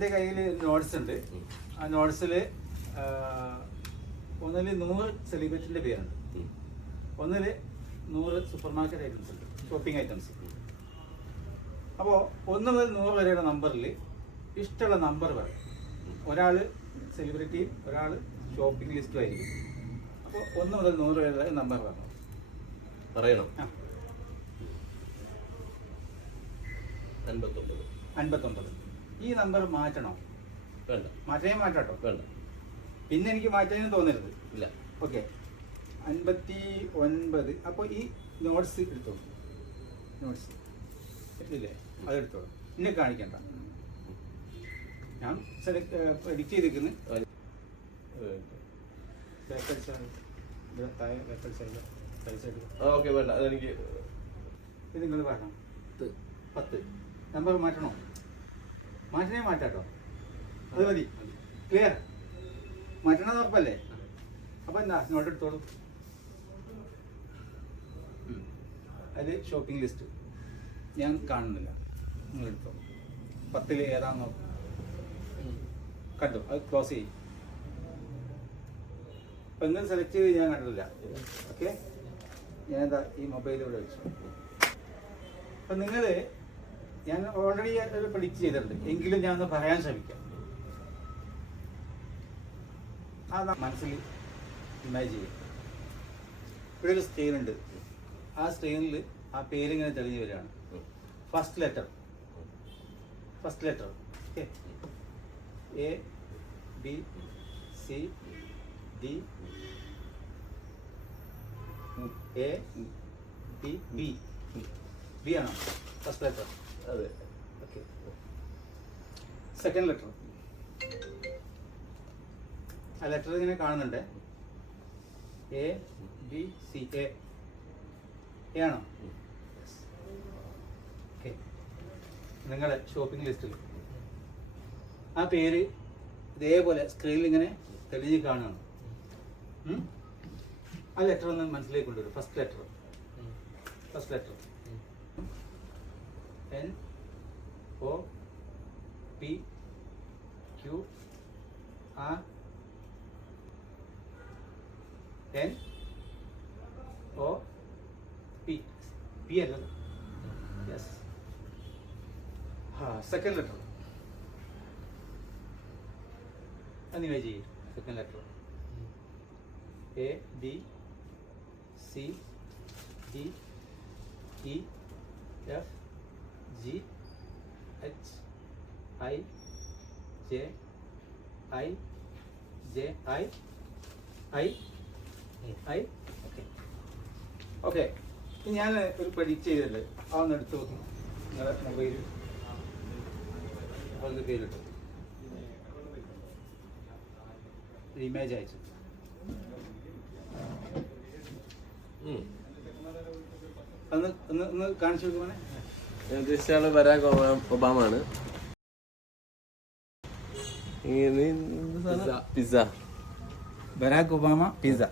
എൻ്റെ കയ്യിൽ നോട്ട്സ് ഉണ്ട്. ആ നോട്ട്സിൽ ഒന്നിൽ 100 സെലിബ്രിറ്റിൻ്റെ പേരുണ്ട്, ഒന്നിൽ 100 സൂപ്പർ മാർക്കറ്റ് ഐറ്റംസ് ഉണ്ട്, ഷോപ്പിംഗ് ഐറ്റംസ്. അപ്പോൾ 1 മുതൽ 100 വരെയുള്ള നമ്പറിൽ ഇഷ്ടമുള്ള നമ്പർ പറയും. ഒരാൾ സെലിബ്രിറ്റി, ഒരാൾ ഷോപ്പിംഗ് ലിസ്റ്റും ആയിരിക്കും. അപ്പോൾ 1 മുതൽ 100 വരെ നമ്പർ പറയണം. 59. ഈ നമ്പർ മാറ്റണോ? വേണ്ട. മാറ്റാട്ടോ? വേണ്ട. പിന്നെ എനിക്ക് മാറ്റാനും തോന്നരുത്. ഇല്ല. ഓക്കെ. 59. അപ്പോൾ ഈ നോട്ട്സ് എടുത്തോളൂ. നോട്ട്സ് ഇല്ലേ, അതെടുത്തോളൂ. എന്നെ കാണിക്കണ്ട. ഞാൻ എഡിറ്റ് ചെയ്തിരിക്കുന്നു. വേണ്ട, അതെനിക്ക് ഇത് നിങ്ങൾ പറയണം. 10 നമ്പർ മാറ്റണോ? മാറ്റാട്ടോ? അത് മതി. ക്ലിയർ? മാറ്റണമെന്ന് ഉറപ്പല്ലേ? അപ്പം എന്താ നോട്ട് എടുത്തോളൂ. അത് ഷോപ്പിംഗ് ലിസ്റ്റ് ഞാൻ കാണുന്നില്ല, നിങ്ങൾ എടുത്തോളൂ. 10 ഏതാണെന്ന് നോക്കും. കണ്ടു? അത് ക്ലോസ് ചെയ്യും. അപ്പം നിങ്ങൾ സെലക്ട് ചെയ്ത് ഞാൻ കണ്ടിട്ടില്ല. ഓക്കെ, ഞാനെന്താ ഈ മൊബൈലിലൂടെ വെച്ചു. അപ്പം നിങ്ങൾ, ഞാൻ ഓൾറെഡി ഒരു പ്രെഡിക്റ്റ് ചെയ്തിട്ടുണ്ട്, എങ്കിലും ഞാൻ ഒന്ന് പറയാൻ ശ്രമിക്കാം. ആ മനസ്സിൽ ഇമാജിൻ ചെയ്യും. ഇവിടെ ഒരു സ്ക്രീൻ ഉണ്ട്. ആ സ്ക്രീനിൽ ആ പേരിങ്ങനെ തെളിഞ്ഞു വരികയാണ്. First letter. Okay. A B C D A B B ആണോ ഫസ്റ്റ് ലെറ്റർ? അതെ. ഓക്കെ. Second letter. ആ ലെറ്റർ ഇങ്ങനെ കാണുന്നുണ്ട്. A B C A ആണോ? ഓക്കെ. നിങ്ങളുടെ ഷോപ്പിംഗ് ലിസ്റ്റിൽ ആ പേര് ഇതേപോലെ സ്ക്രീനിൽ ഇങ്ങനെ തെളിഞ്ഞ് കാണുകയാണ്. ആ ലെറ്റർ ഒന്ന് മനസ്സിലേക്ക് കൊണ്ടുവരും. First letter N O P Q R N O P അല്ല? യെസ്. സെക്കൻഡ് ലെറ്റർ എന്നിവ ചെയ്യും. Second letter A B C D E F G H I J I okay. ഞാൻ ഒരു പ്രെഡിക്റ്റ് ചെയ്തിട്ടുണ്ട്. അതൊന്ന് എടുത്ത് നോക്കി. നിങ്ങളുടെ മൊബൈലിൽ അവർക്ക് പേരിട്ടു, ഇമേജ് അയച്ചു. ഒന്ന് കാണിച്ചു നോക്കുവാനെ. ഉദ്ദേശിച്ച ആള് ബരാക് ഒബാമ ആണ്. Barack Obama pizza.